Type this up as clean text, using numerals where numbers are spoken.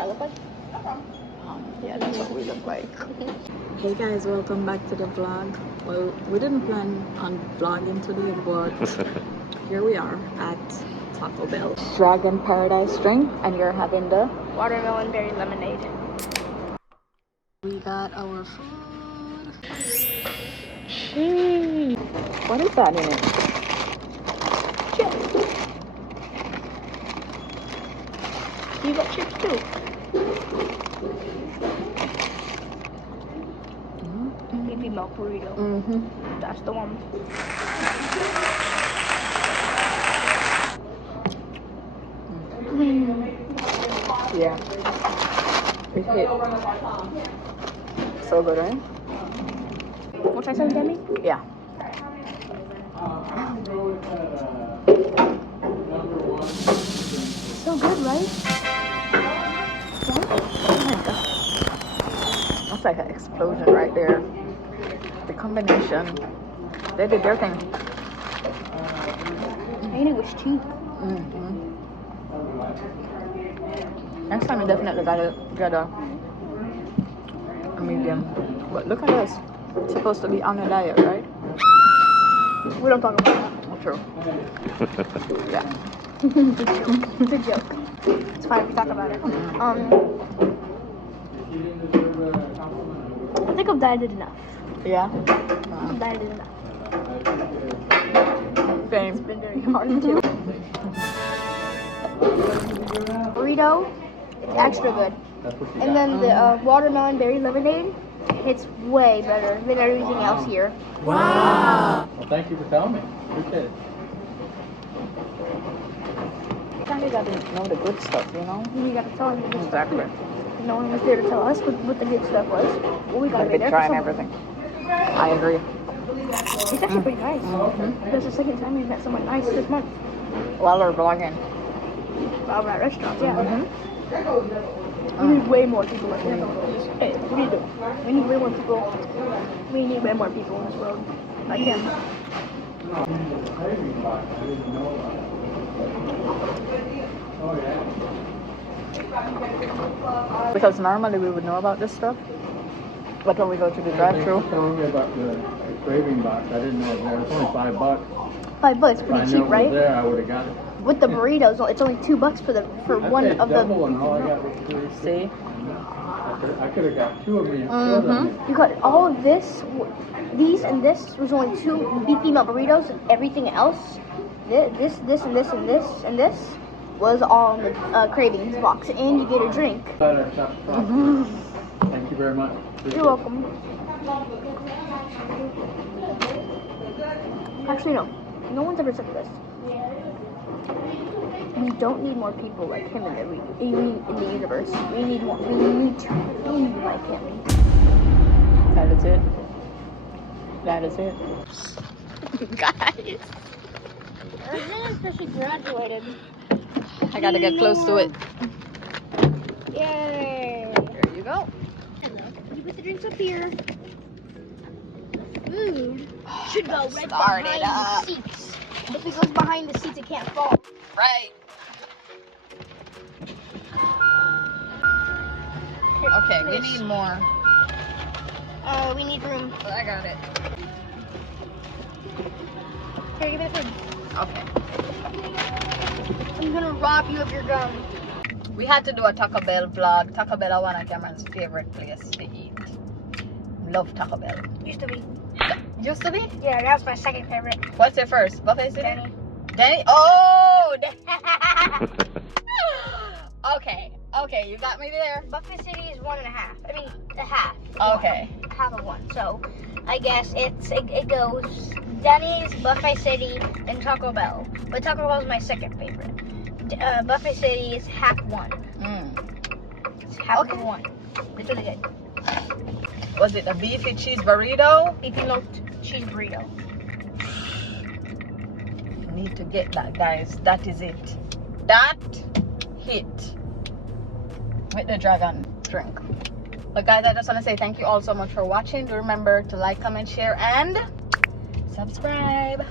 what I look like? Yeah, that's what we look like. Hey guys, welcome back to the vlog. Well, we didn't plan on vlogging today, but here we are at Taco Bell. Dragon Paradise drink, and you're having the Watermelon berry lemonade. We got our food. Jeez. What is that in it? Chips. You got chips too. Beefy milk burrito. That's the one. Yeah. It hit. So good, right? What I said, Demi? Yeah. So good, right? That's like an explosion right there. The combination. They did their thing. And it was cheap. Next time you definitely gotta get a medium. But look at us. It's supposed to be on a diet, right? We don't talk about that. Oh, true. Yeah. Good joke. It's fine if we talk about it. I think I've dieted enough. Yeah. I've dieted enough. Same. It's been very hard too. Burrito, it's extra good. And then the watermelon berry lemonade, it's way better than everything else here. Wow! Well, thank you for telling me. Appreciate it. You kind of gotta know the good stuff, you know? We got to tell him. Exactly. No one was there to tell us what the good stuff was. Well, we got to be Big there try for and someone. everything. I agree. It's actually pretty nice. That's the second time we've met someone nice this month. While we're vlogging. Well, at restaurants, yeah. We need way more people like him. Hey, what are you doing? We need way more people. We need way more people in this world like him. Because normally we would know about this stuff. But when we go to the drive-thru. Telling me about the craving box. I didn't know it was there. It's only $5. $5, If I pretty knew cheap, it was right? there, I would have got it. With the burritos, it's only $2 for one of the. Double and all I got was $3. See? I could have got two of them. You got all of this, these and this was only 2 beefy milk burritos, and everything else, this, and this, and this, and this was all in the cravings box, and you get a drink. Thank you very much. You're welcome. Actually, no one's ever said this. We don't need more people like him in the universe. We need more. We need to be like him. That is it. That is it. Guys. Because she graduated. I gotta get close to it. Yay. There you go. You put the drinks up here. Food should go right Start behind it up. the seats. If it goes behind the seats, it can't fall. Right. Okay, we need more. We need room. But I got it. Here, give me the food. Okay. I'm gonna rob you of your gum. We had to do a Taco Bell vlog. Taco Bell is one of Cameron's favorite places to eat. Love Taco Bell. Used to be. Used to be? Yeah, that was my second favorite. What's your first? Buffet City? Danny. Danny? Oh! Okay, you got me there. Buffet City is 1.5. I mean, a half. Okay. Half of one. So, I guess it goes Denny's, Buffet City, and Taco Bell. But Taco Bell is my second favorite. Buffet City is half one. It's half of one. It's really good. Was it a beefy cheese burrito? Beefy milk cheese burrito. Need to get that, guys. That is it. That hit with the dragon drink. But guys, I just want to say thank you all so much for watching. Remember to like, comment, share, and subscribe.